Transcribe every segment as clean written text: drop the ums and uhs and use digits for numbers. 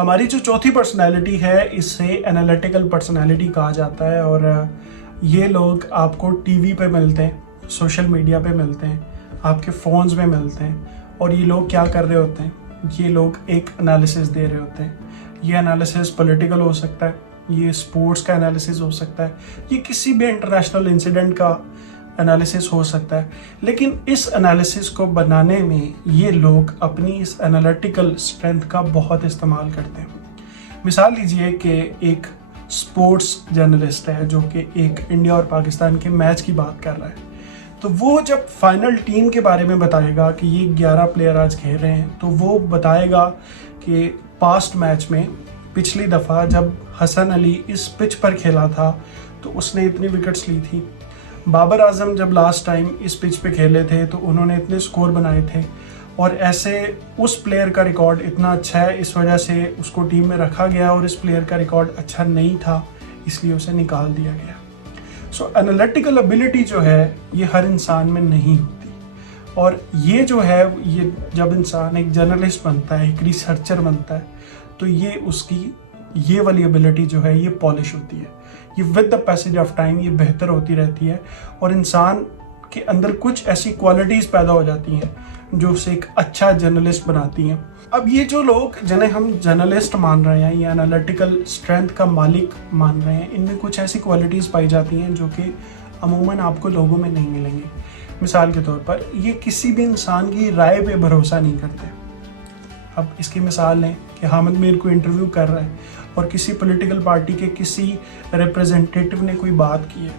ہماری جو چوتھی پرسنالٹی ہے اسے انالیٹیکل پرسنالٹی کہا جاتا ہے، اور یہ لوگ آپ کو ٹی وی پہ ملتے ہیں، سوشل میڈیا پہ ملتے ہیں، آپ کے فونز میں ملتے ہیں، اور یہ لوگ کیا کر رہے ہوتے ہیں؟ یہ لوگ ایک انالیسس دے رہے ہوتے ہیں۔ یہ انالیسس پولیٹیکل ہو سکتا ہے، یہ سپورٹس کا انالیسس ہو سکتا ہے، یہ کسی بھی انٹرنیشنل انسیڈنٹ کا انالیسس ہو سکتا ہے، لیکن اس انالیسس کو بنانے میں یہ لوگ اپنی اس انالیٹیکل اسٹرینتھ کا بہت استعمال کرتے ہیں۔ مثال لیجئے کہ ایک سپورٹس جرنلسٹ ہے جو کہ ایک انڈیا اور پاکستان کے میچ کی بات کر رہا ہے، تو وہ جب فائنل ٹیم کے بارے میں بتائے گا کہ یہ 11 پلیئر آج کھیل رہے ہیں، تو وہ بتائے گا کہ پاسٹ میچ میں پچھلی دفعہ جب حسن علی اس پچ پر کھیلا تھا تو اس نے اتنی وکٹس لی تھی، بابر اعظم جب لاسٹ ٹائم اس پچ پہ کھیلے تھے تو انہوں نے اتنے سکور بنائے تھے، اور ایسے اس پلیئر کا ریکارڈ اتنا اچھا ہے، اس وجہ سے اس کو ٹیم میں رکھا گیا، اور اس پلیئر کا ریکارڈ اچھا نہیں تھا اس لیے اسے نکال دیا گیا۔ سو انالیٹیکل ابیلٹی جو ہے یہ ہر انسان میں نہیں ہوتی، اور یہ جو ہے یہ جب انسان ایک جرنلسٹ بنتا ہے، ایک ریسرچر بنتا ہے، تو یہ اس کی یہ والی ابیلٹی جو ہے یہ پالش ہوتی ہے، یہ with the passage of time یہ بہتر ہوتی رہتی ہے، اور انسان کے اندر کچھ ایسی کوالٹیز پیدا ہو جاتی ہیں جو اسے ایک اچھا جرنلسٹ بناتی ہیں۔ اب یہ جو لوگ جنہیں ہم جرنلسٹ مان رہے ہیں یا انالیٹیکل اسٹرینتھ کا مالک مان رہے ہیں، ان میں کچھ ایسی کوالٹیز پائی جاتی ہیں جو کہ عموماً آپ کو لوگوں میں نہیں ملیں گی۔ مثال کے طور پر یہ کسی بھی انسان کی رائے پہ بھروسہ نہیں کرتے۔ اب اس کی مثال لیں کہ حامد میر کو انٹرویو کر رہا ہے اور کسی پولیٹیکل پارٹی کے کسی ریپریزنٹیٹیو نے کوئی بات کی ہے،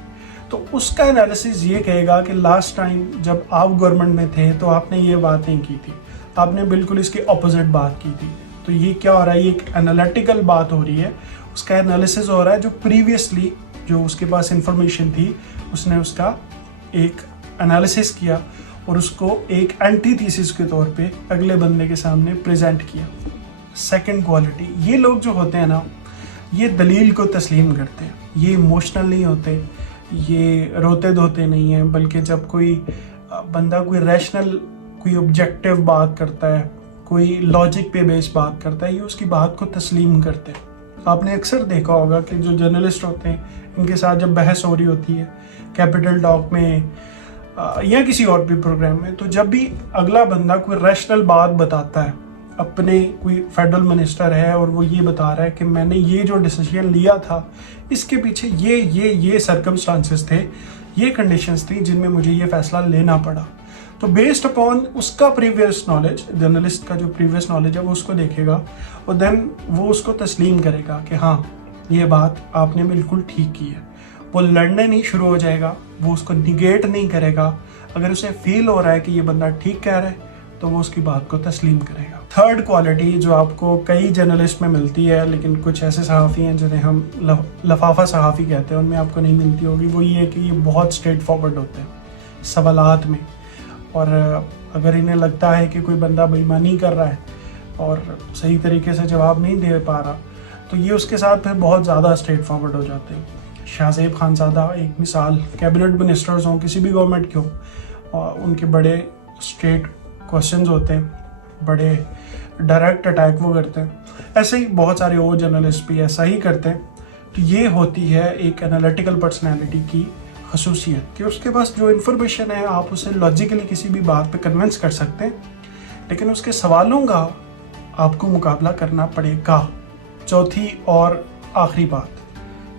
تو اس کا انالیسس یہ کہے گا کہ لاسٹ ٹائم جب آپ گورنمنٹ میں تھے تو آپ نے یہ بات نہیں کی تھی، آپ نے بالکل اس کے اپوزٹ بات کی تھی۔ تو یہ کیا ہو رہا ہے؟ یہ ایک انالیٹیکل بات ہو رہی ہے، اس کا انالیسس ہو رہا ہے جو پریویسلی جو اس کے پاس انفارمیشن تھی اس نے اس کا ایک انالیسس کیا اور اس کو ایک اینٹی تھیسس کے طور پہ اگلے بندے کے سامنے پریزنٹ کیا۔ سیکنڈ کوالٹی، یہ لوگ جو ہوتے ہیں نا یہ دلیل کو تسلیم کرتے ہیں، یہ ایموشنل نہیں ہوتے، یہ روتے دھوتے نہیں ہیں، بلکہ جب کوئی بندہ کوئی ریشنل کوئی آبجیکٹیو بات کرتا ہے، کوئی لاجک پہ بیس بات کرتا ہے، یہ اس کی بات کو تسلیم کرتے ہیں۔ آپ نے اکثر دیکھا ہوگا کہ جو جرنلسٹ ہوتے ہیں ان کے ساتھ جب بحث ہو رہی ہوتی ہے کیپٹل ٹاک میں یا کسی اور بھی پروگرام میں، تو جب بھی اگلا بندہ کوئی ریشنل بات بتاتا ہے، اپنے کوئی فیڈرل منسٹر ہے اور وہ یہ بتا رہا ہے کہ میں نے یہ جو ڈیسیژن لیا تھا اس کے پیچھے یہ سرکمسٹانسز تھے، یہ کنڈیشنز تھیں جن میں مجھے یہ فیصلہ لینا پڑا، تو بیسڈ اپون اس کا پریویس نالج، جرنلسٹ کا جو پریویس نالج ہے وہ اس کو دیکھے گا اور دین وہ اس کو تسلیم کرے گا کہ ہاں یہ بات آپ نے بالکل ٹھیک کی ہے۔ وہ لڑنے نہیں شروع ہو جائے گا، وہ اس کو نیگیٹ نہیں کرے گا، اگر اسے فیل ہو رہا ہے کہ یہ بندہ ٹھیک کہہ رہا ہے تو وہ اس کی بات کو تسلیم کرے گا۔ تھرڈ کوالٹی جو آپ کو کئی جرنلسٹ میں ملتی ہے لیکن کچھ ایسے صحافی ہیں جنہیں ہم لفافہ صحافی کہتے ہیں، ان میں آپ کو نہیں ملتی ہوگی، وہ یہ ہے کہ یہ بہت اسٹریٹ فارورڈ ہوتے ہیں سوالات میں، اور اگر انہیں لگتا ہے کہ کوئی بندہ بے ایمانی کر رہا ہے اور صحیح طریقے سے جواب نہیں دے پا رہا تو یہ اس کے ساتھ پھر بہت زیادہ اسٹریٹ فارورڈ ہو جاتے ہیں۔ شاہ زیب خانزادہ ایک مثال، کیبنٹ منسٹرز ہوں کسی بھی گورنمنٹ کے ہوں، اور ان کے بڑے اسٹریٹ کوشچنز ہوتے ہیں، بڑے ڈائریکٹ اٹیک وہ کرتے ہیں، ایسے ہی بہت سارے اور جرنلسٹ بھی ایسا ہی کرتے ہیں۔ تو یہ ہوتی ہے ایک انالیٹیکل پرسنالٹی کی خصوصیت کہ اس کے پاس جو انفارمیشن ہے آپ اسے لاجیکلی کسی بھی بات پہ کنونس کر سکتے ہیں، لیکن اس کے سوالوں کا آپ کو مقابلہ کرنا پڑے گا۔ چوتھی اور آخری بات،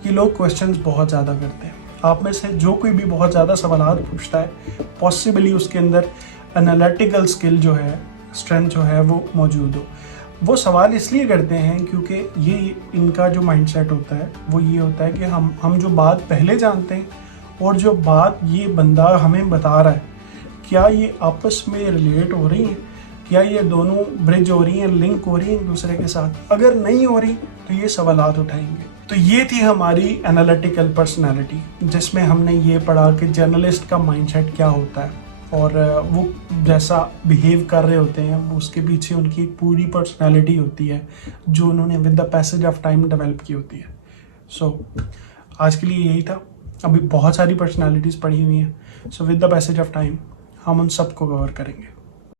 یہ لوگ کویسچنز بہت زیادہ کرتے ہیں۔ آپ میں سے جو کوئی بھی بہت زیادہ سوالات پوچھتا ہے پاسبلی اس کے اندر انالیٹیکل اسکل جو ہے، اسٹرینتھ جو ہے وہ موجود ہو۔ وہ سوال اس لیے کرتے ہیں کیونکہ یہ ان کا جو مائنڈ سیٹ ہوتا ہے وہ یہ ہوتا ہے کہ ہم جو بات پہلے جانتے ہیں اور جو بات یہ بندہ ہمیں بتا رہا ہے کیا یہ آپس میں ریلیٹ ہو رہی ہیں، کیا یہ دونوں برج ہو رہی ہیں، لنک ہو رہی ہیں ایک دوسرے کے ساتھ، اگر نہیں ہو رہی تو یہ سوالات اٹھائیں گے۔ تو یہ تھی ہماری انالیٹیکل پرسنالٹی جس میں ہم نے یہ پڑھا کہ جرنلسٹ کا مائنڈ سیٹ کیا ہوتا ہے اور وہ جیسا بیہیو کر رہے ہوتے ہیں وہ اس کے پیچھے ان کی ایک پوری پرسنالٹی ہوتی ہے جو انہوں نے with the passage of time develop کی ہوتی ہے۔ سو آج کے لیے یہی تھا، ابھی بہت ساری پرسنالٹیز پڑھی ہوئی ہیں، so with the passage of time ہم ان سب کو کور کریں گے۔